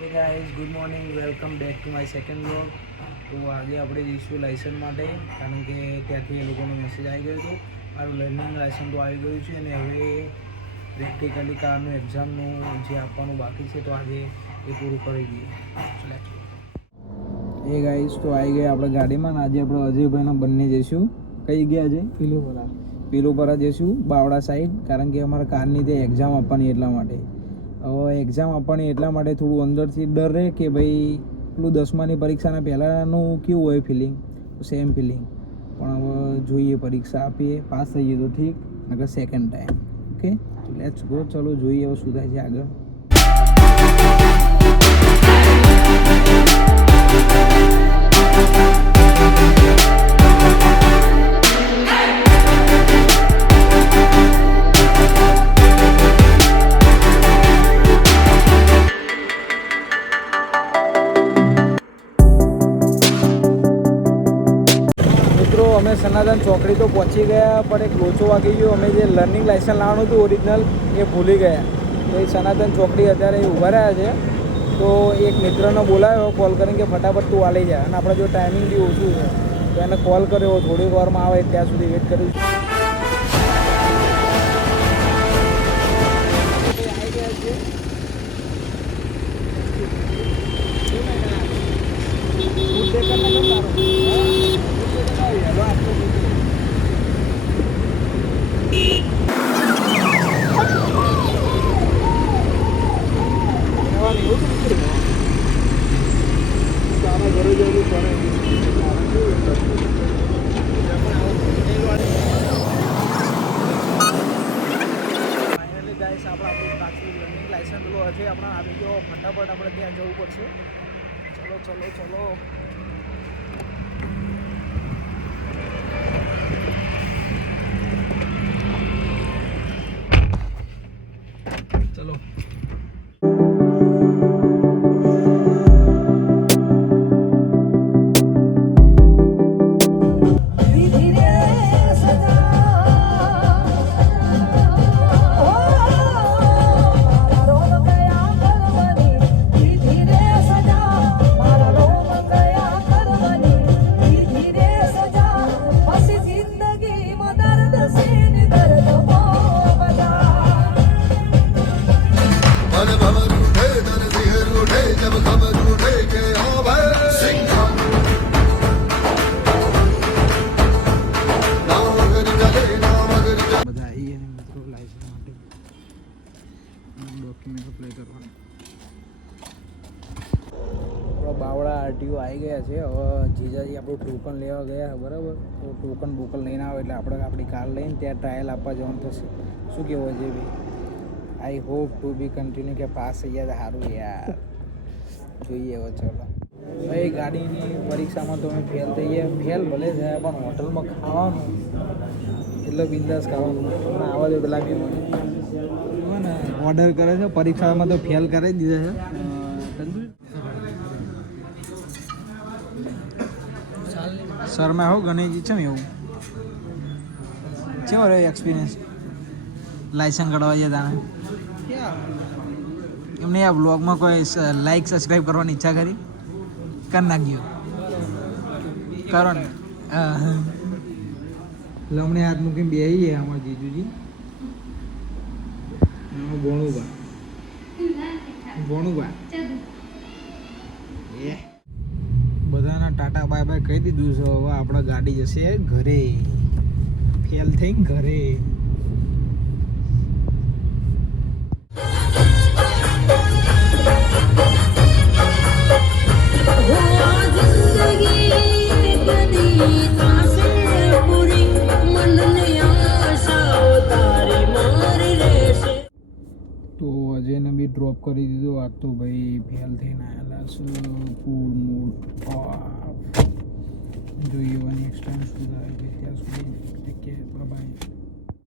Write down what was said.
Hey guys, good morning, welcome back to my second vlog. તો આજે આપણે જઈશું લાઇસન્સ માટે, કારણ કે ત્યાંથી એ લોકોનો મેસેજ આવી ગયો હતો. મારું લર્નિંગ લાઇસન્સ તો આવી ગયું છે અને હવે પ્રેક્ટિકલી કારનું એક્ઝામનું જે આપવાનું બાકી છે તો આજે એ પૂરું કરી દઈએ. એ ગાઈઝ, તો આવી ગયા આપણે ગાડીમાં ને આજે આપણે અજયભાઈના બંને જઈશું. કઈ ગયા છે? પીલુપરા જઈશું, બાવડા સાઈડ, કારણ કે અમારા કારની તે એક્ઝામ આપવાની એટલા માટે. હવે એક્ઝામ આપવાની એટલા માટે થોડું અંદરથી ડર રહે કે ભાઈ પેલું 10માની પરીક્ષાના પહેલાંનું કેવું હોય ફિલિંગ, સેમ ફિલિંગ. પણ હવે જોઈએ, પરીક્ષા આપીએ, પાસ થઈએ તો ઠીક, નકર second time. Okay, let's go. ચલો જોઈએ હવે શું થાય છે આગળ. અમે સનાતન ચોકડી તો પહોંચી ગયા, પણ એક લોચો વાગી ગયો. અમે જે લર્નિંગ લાઇસન્સ લાવવાનું હતું ઓરિજિનલ, એ ભૂલી ગયા. તો એ સનાતન ચોકડી અત્યારે ઊભા રહ્યા છે. તો એક મિત્રને બોલાવ્યો કોલ કરીને કે ફટાફટ તું આવી જાય, અને આપણે જો ટાઈમિંગ બી ઓછું છે તો એને કોલ કર્યો. થોડીક વારમાં આવે ત્યાં સુધી વેઇટ કર્યું. આવી ગયા છે. લાઇસન્સ લો હજી આપણે આવી ગયો, ફટાફટ આપણે ત્યાં જવું પડશે. ચલો ચલો ચલો. ચલો. બાવડા આરટીઓ આવી ગયા છે. હવે જીજાજી આપણું ટોકન લેવા ગયા, બરાબર. તો ટોકન બોકન લઈને આવે એટલે આપણે આપણી કાર લઈને ત્યાં ટ્રાયલ આપવા જવાનું થશે. શું કહેવું છે ભાઈ? I hope to be continue કે પાસ થઈ જાય સારું યાર. જોઈએ હવે. ચલો ભાઈ, ગાડીની પરીક્ષામાં તો અમે ફેલ થઈ ગયા. ફેલ ભલે થયા, પણ હોટલમાં ખાવાનું એટલે બિંદાસ ખાવાનું. આવા દે પેલા બી ને ઓર્ડર કરે છે. પરીક્ષામાં તો ફેલ કરી દીધા છે. સરમાં હો ગણેશજી છે ને એવું કેવો રહ્યો એક્સપિરિયન્સ લાઇસન્સ કઢાવવા ગયા તાને? એમને આ બ્લોગમાં કોઈ લાઈક સબસ્ક્રાઈબ કરવાની ઈચ્છા કરી નાખજો, કરો ને. એટલે અમને હાથ મૂકીને બેસી ગયા અમારા જીજુજી. ભોણુભા બધાના ટાટા બાય બાય કહી દીધું છે. હવે આપણા ગાડી જશે ઘરે, ફેલ થઈને ઘરે. તો અજયને બી ડ્રોપ કરી દીધો. આ તો ભાઈ ફેલ થઈને આવેલા છે. ફૂડ મૂડ જોઈએ નેક્સ્ટ ટાઈમ શું થાય. ત્યાં સુધી ટેક કેર, બાય બાય.